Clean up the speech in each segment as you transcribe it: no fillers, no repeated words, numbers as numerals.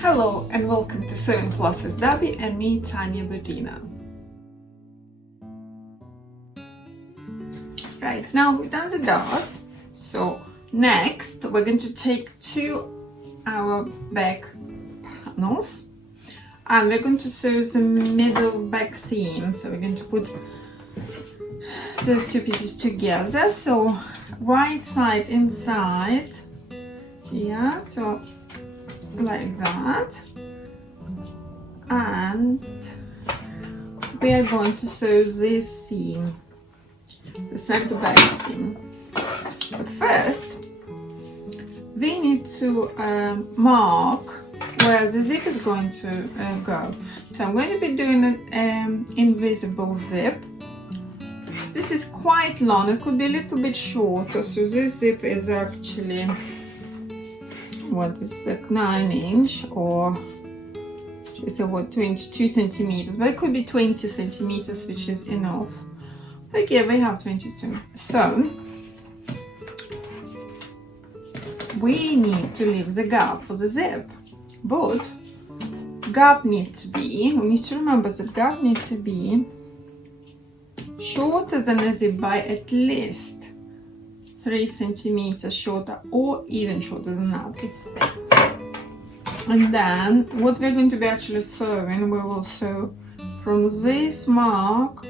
Hello and welcome to Sewing Classes Debbie and me, Tanya Budina. Right, now we've done the dots, so next we're going to take our back panels and we're going to sew the middle back seam. So we're going to put those two pieces together. So right side inside, yeah, so like that, and we are going to sew this seam, the center back seam. But first we need to mark where the zip is going to go. So I'm going to be doing an invisible zip. This is quite long, it could be a little bit shorter, so this zip is actually, what is like 9-inch, or should I say what, 22 centimeters, but it could be 20 centimeters, which is enough. Okay, we have 22. So we need to leave the gap for the zip, but we need to remember that gap needs to be shorter than the zip by at least 3 centimeters shorter, or even shorter than that if and then what we're going to be actually sewing, we will sew from this mark,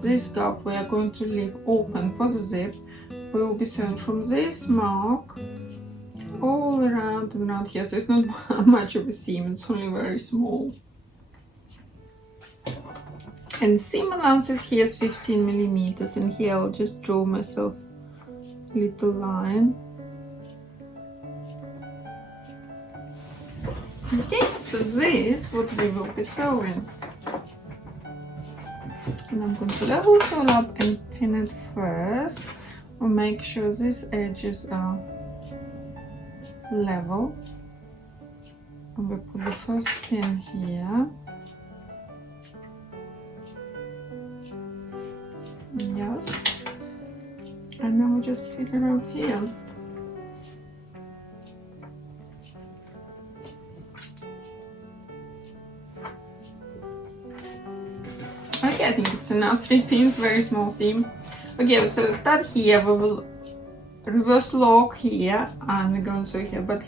this gap we are going to leave open for the zip. We will be sewing from this mark all around and around here, so it's not much of a seam, it's only very small. And seam allowances here is 15 millimeters, and here I'll just draw myself a little line. Okay, so this is what we will be sewing. And I'm going to level it all up and pin it first. We'll make sure these edges are level. And we put the first pin here. Yes. And then we'll just pin it around here. Okay, I think it's enough. 3 pins, very small seam. Okay, so start here. We will reverse lock here, and we're going to sew here. But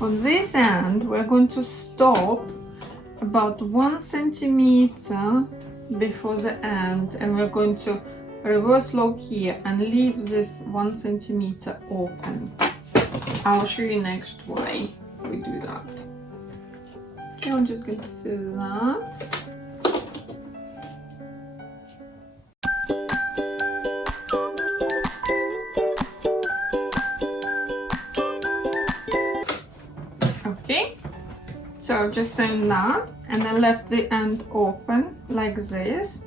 on this end, we're going to stop about 1 centimeter before the end, and we're going to reverse lock here and leave this 1 centimeter open. I'll show you next way we do that. Okay, I'm just going to sew that. Okay, so I've just sewn that and I left the end open like this.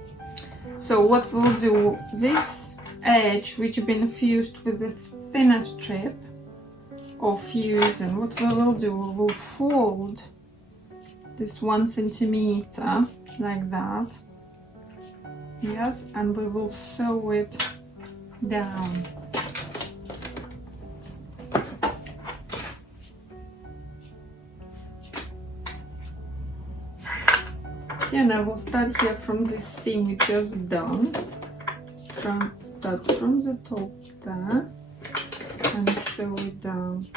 So what we'll do, this edge which has been fused with the thinner strip or fusing, what we will do, we will fold this 1 centimeter like that, yes, and we will sew it down. And I will start here from this seam we just done. Start from the top there and sew it down.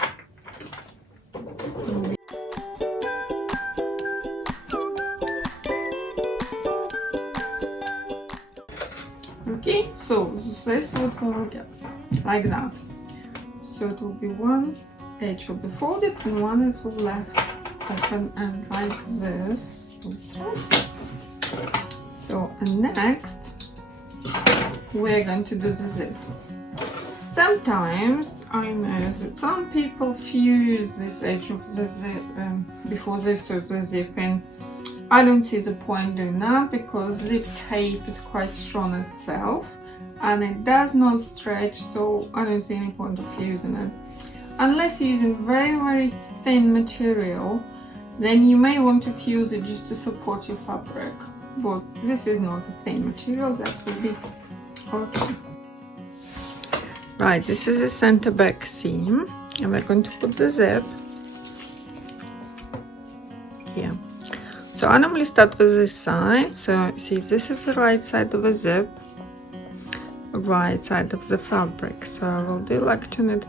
Okay, so this is what we will get, like that. So it will be one edge will be folded and one is left open and like this. So next we're going to do the zip. Sometimes I know that some people fuse this edge of the zip before they sew the zip in. I don't see the point doing that because zip tape is quite strong itself and it does not stretch, so I don't see any point of fusing it. Unless you're using very thin material, then you may want to fuse it just to support your fabric, but this is not a thin material, that will be okay. Right, this is the center back seam and we're going to put the zip here. So I normally start with this side. So see, this is the right side of the zip, right side of the fabric. So I will do like turn it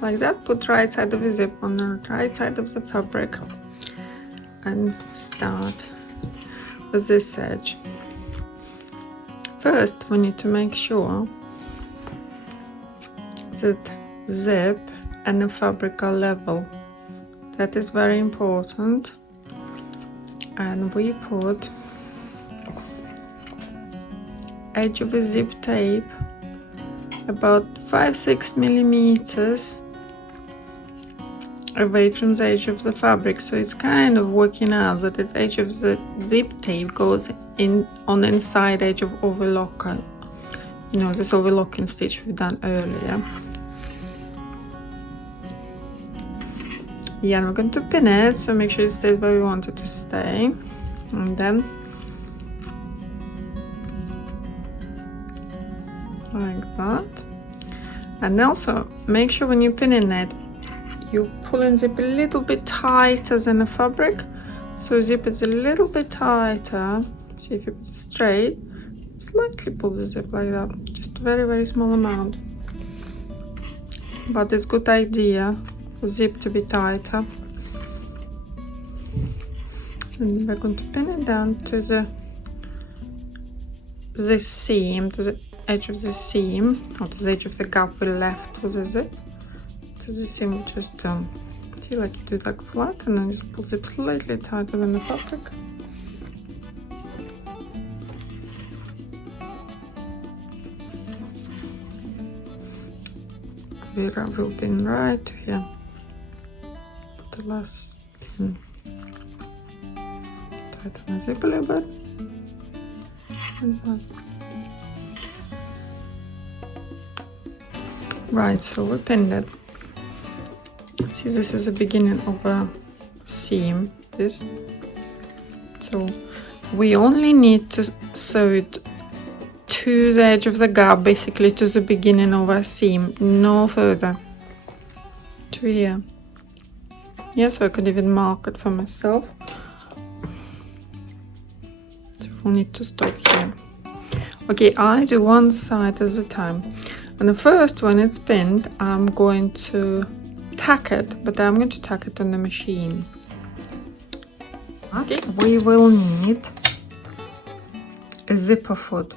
like that, put right side of the zip on the right side of the fabric and start with this edge. First we need to make sure that zip and the fabric are level. That is very important. And we put edge of a zip tape about 5-6 millimeters away from the edge of the fabric, so it's kind of working out that the edge of the zip tape goes in on the inside edge of overlocker, you know, this overlocking stitch we've done earlier. Yeah, and we're going to pin it, so make sure it stays where we want it to stay. And then like that. And also make sure when you're pinning it, you pull in zip a little bit tighter than the fabric. So zip is a little bit tighter. See, if you put it straight, slightly pull the zip like that, just a very, very small amount. But it's a good idea for zip to be tighter. And we're going to pin it down to this seam, to the edge of the seam, or to the edge of the gap we left for the zip. To the seam, we just see, like you do it like flat, and then just pull zip slightly tighter than the fabric. Vera will pin right here. Put the last pin. Tighten the zip a little bit. And that. Right, so we pinned it. See, this is the beginning of a seam. This. So we only need to sew it to the edge of the gap, basically to the beginning of a seam, no further. To here. Yeah, so I could even mark it for myself. So we'll need to stop here. Okay, I do one side at a time. And the first, when it's pinned, I'm going to tack it, but I'm going to tack it on the machine. Okay, we will need a zipper foot.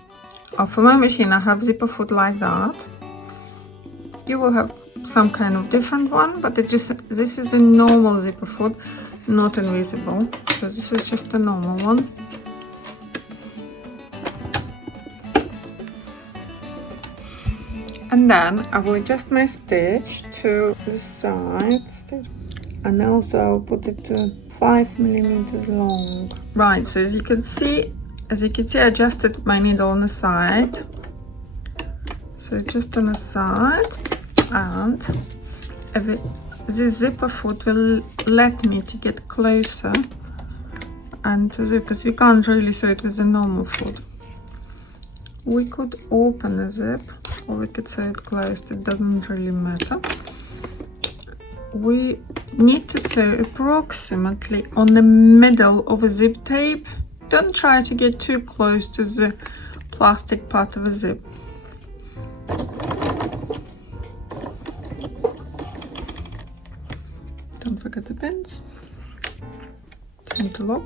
For my machine, I have zipper foot like that. You will have some kind of different one, but this is a normal zipper foot, not invisible. So this is just a normal one. And then I will adjust my stitch to the side stitch, and also I'll put it to 5 millimeters long. Right, so as you can see, I adjusted my needle on the side. So just on the side, and this zipper foot will let me to get closer and to zip, because we can't really sew it with the normal foot. We could open the zip, or we could sew it closed, it doesn't really matter. We need to sew approximately on the middle of a zip tape. Don't try to get too close to the plastic part of a zip. Don't forget the pins. Time to lock.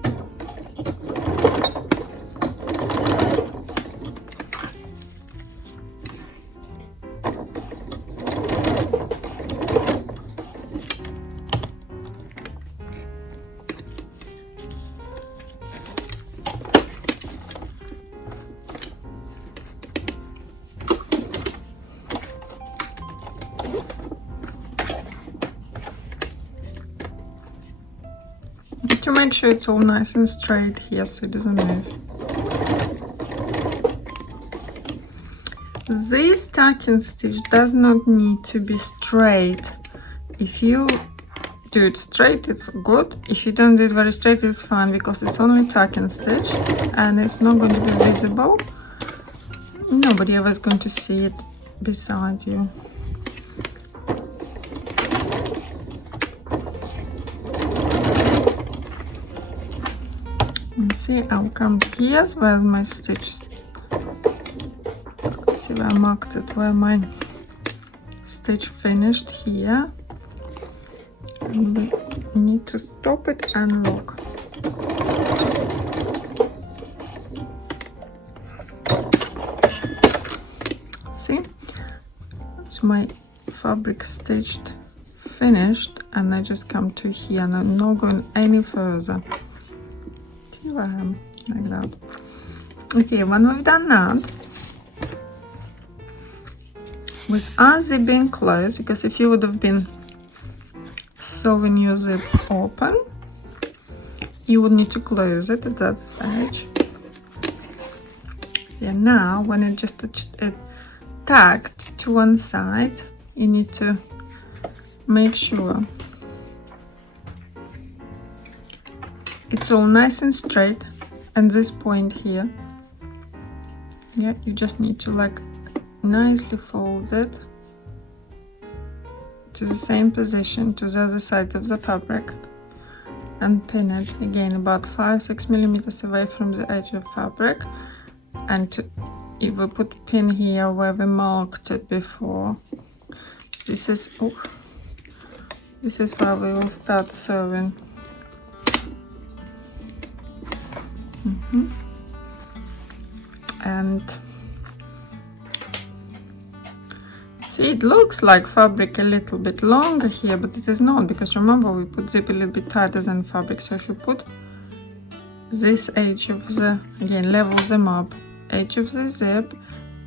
To make sure it's all nice and straight here so it doesn't move. This tacking stitch does not need to be straight. If you do it straight, it's good. If you don't do it very straight, it's fine, because it's only tacking stitch and it's not going to be visible. Nobody ever is going to see it beside you. And see, I'll come here where my stitch. See where I marked it, where my stitch finished here. And we need to stop it and lock. See, so my fabric stitched finished, and I just come to here and I'm not going any further. See where I am, like that. Okay, when we've done that, with unzipping closed, because if you would have been sewing your zip open, you would need to close it at that stage. Yeah, now when it just tacked to one side, you need to make sure it's all nice and straight, and this point here, yeah, you just need to like nicely fold it to the same position to the other side of the fabric and pin it again about 5-6 millimeters away from the edge of fabric. And if we put pin here where we marked it before, this is where we will start sewing. And see, it looks like fabric a little bit longer here, but it is not, because remember we put zip a little bit tighter than fabric. So if you put this edge of the, again, level them up, edge of the zip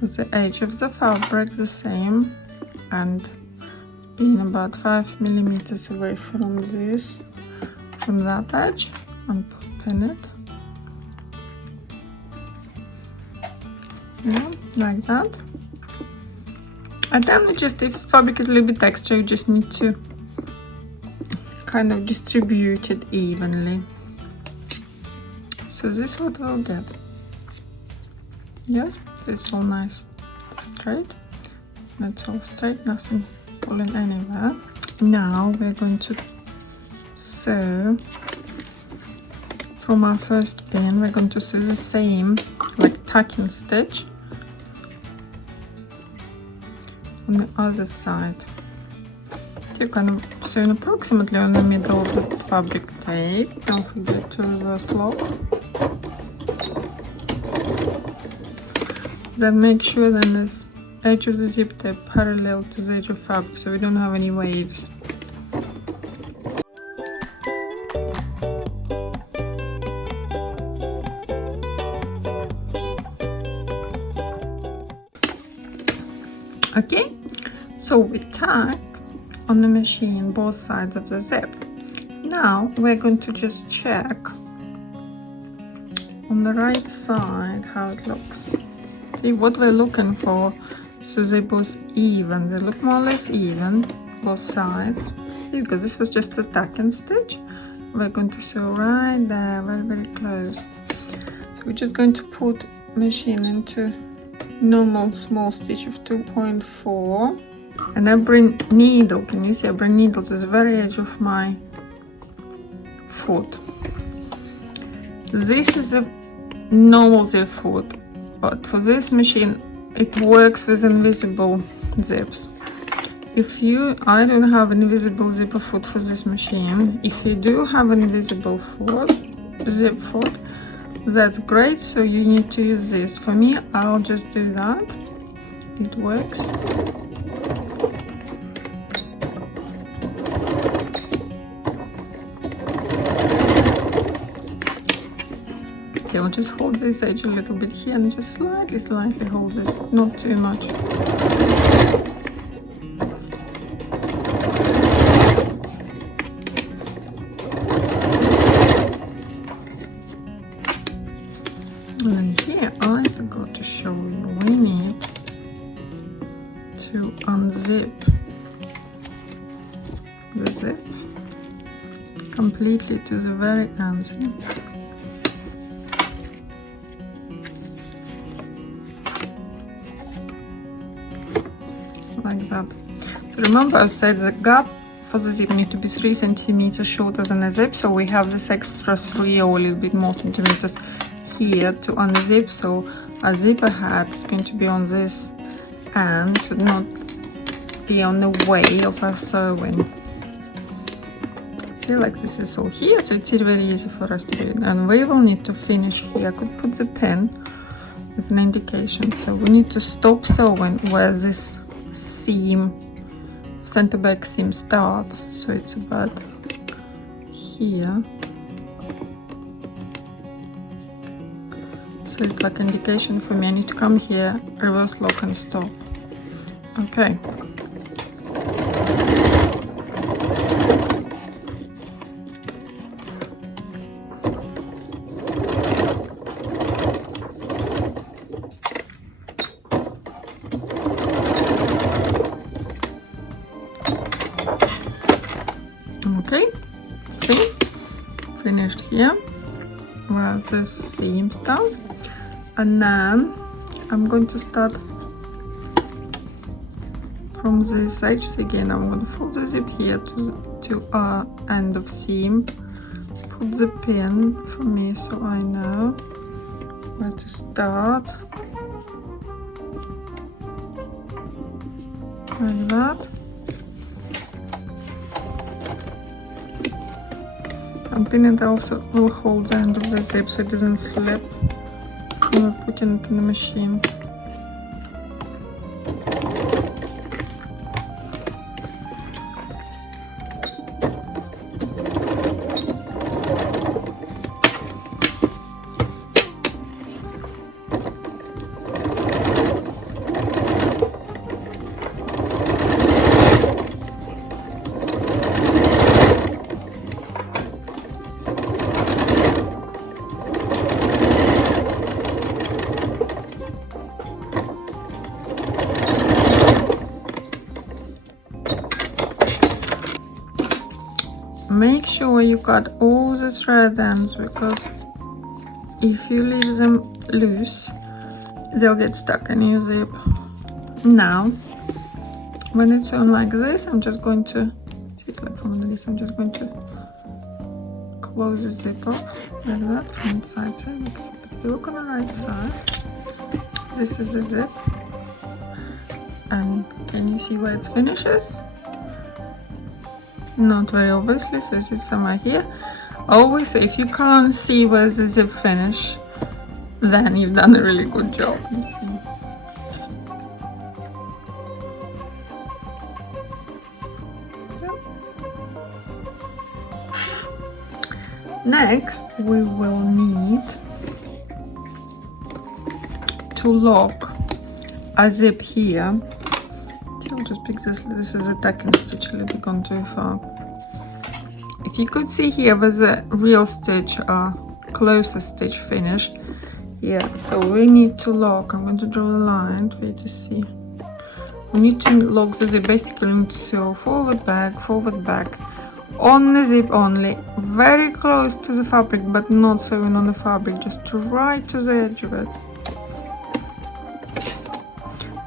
with the edge of the fabric the same, and being about 5 millimeters away from this, from that edge, and pin it. Yeah, like that. And then we just, if fabric is a little bit extra, you just need to kind of distribute it evenly. So this is what we'll get. Yes, it's all nice straight. That's all straight, nothing pulling anywhere. Now we're going to sew from our first pin. We're going to sew the same, like tacking stitch on the other side. So you can sew approximately on the middle of the fabric tape. Don't forget to reverse lock. Then make sure that this edge of the zip tape parallel to the edge of fabric, so we don't have any waves. Okay, so we tack on the machine both sides of the zip. Now we're going to just check on the right side how it looks. See what we're looking for, so they're both even. They look more or less even, both sides. See, because this was just a tacking stitch, we're going to sew right there, very, very close. So we're just going to put machine into normal small stitch of 2.4, and I bring needle, can you see, I bring needle to the very edge of my foot. This is a normal zip foot, but for this machine it works with invisible zips. I don't have an invisible zipper foot for this machine. If you do have an invisible zip foot, that's great, so you need to use this. For me, I'll just do that. It works. So I'll just hold this edge a little bit here and just slightly hold this, not too much. And then here, I forgot to show you, we need to unzip the zip completely to the very end. Like that. So remember I said the gap for the zip need to be 3 centimeters shorter than a zip, so we have this extra 3 or a little bit more centimeters here to unzip, so a zipper head is going to be on this end, should not be on the way of our sewing. See, like this is all here, so it's very easy for us to do it. And we will need to finish here. I could put the pin as an indication, so we need to stop sewing where this seam, center back seam starts, so it's about here. So it's like indication for me. I need to come here, reverse lock and stop. Okay. Okay, see, finished here where this seam starts, and then I'm going to start from this edge. So again, I'm going to fold the zip here to our end of seam, put the pin for me so I know where to start, like that. And pin it also will hold the end of the zip so it doesn't slip when we're putting it in the machine. Make sure you cut all the thread ends, because if you leave them loose, they'll get stuck in your zip. Now, when it's on like this, I'm just going to, see, it's like from this, I'm just going to close the zip up like that from inside. But if you look on the right side, this is the zip, and can you see where it finishes? Not very obviously, so it's somewhere here. Always say if you can't see where the zip finish, then you've done a really good job. You see. Yep. Next, we will need to lock a zip here. I'll just pick this is a tacking stitch, a little bit gone too far. If you could see here was a real stitch, closer stitch finish. Yeah, so we need to lock, I'm going to draw a line for you to see. We need to lock the zip, basically we need to sew forward back, on the zip only, very close to the fabric, but not sewing on the fabric, just right to the edge of it.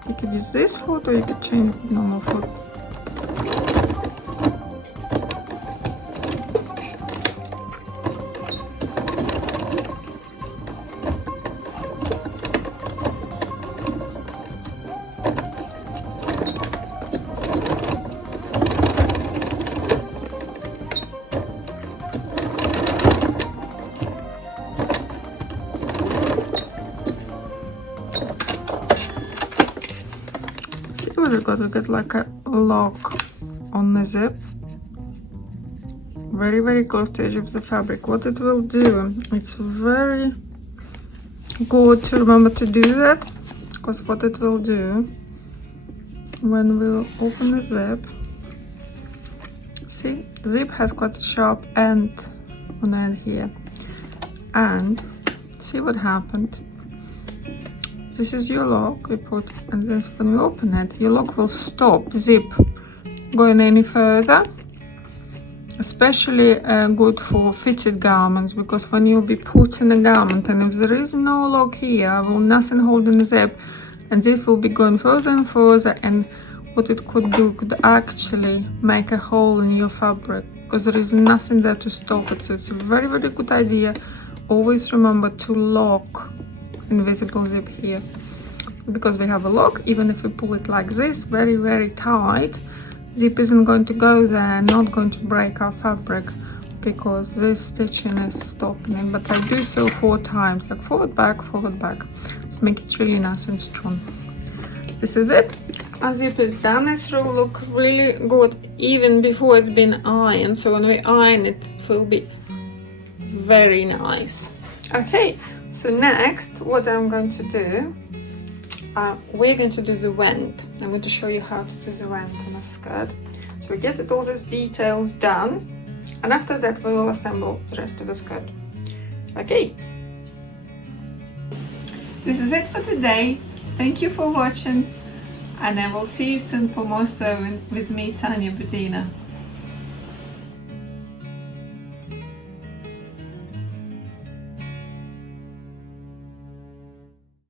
You could use this foot or you could change it with normal foot. We got like a lock on the zip, very close to the edge of the fabric. What it will do, it's very good to remember to do that, because what it will do when we will open the zip, see, zip has quite a sharp end on it here, and see what happened. This is your lock we put, and this when we open it, your lock will stop zip going any further. Especially good for fitted garments, because when you'll be putting a garment and if there is no lock here, will nothing holding the zip, and this will be going further and further, and what it could do, could actually make a hole in your fabric, because there is nothing there to stop it. So it's a very, very good idea. Always remember to lock invisible zip here, because we have a lock. Even if we pull it like this, very, very tight, zip isn't going to go there, not going to break our fabric, because this stitching is stopping it. But I do so 4 times, like forward, back, to make it really nice and strong. This is it. Our zip is done. This will look really good even before it's been ironed, so when we iron it, it will be very nice. Okay, so next what I'm going to do, we're going to do the vent. I'm going to show you how to do the vent on a skirt. So we get all these details done, and after that we will assemble the rest of the skirt. Okay, this is it for today. Thank you for watching, and I will see you soon for more sewing with me, Tanya Budina.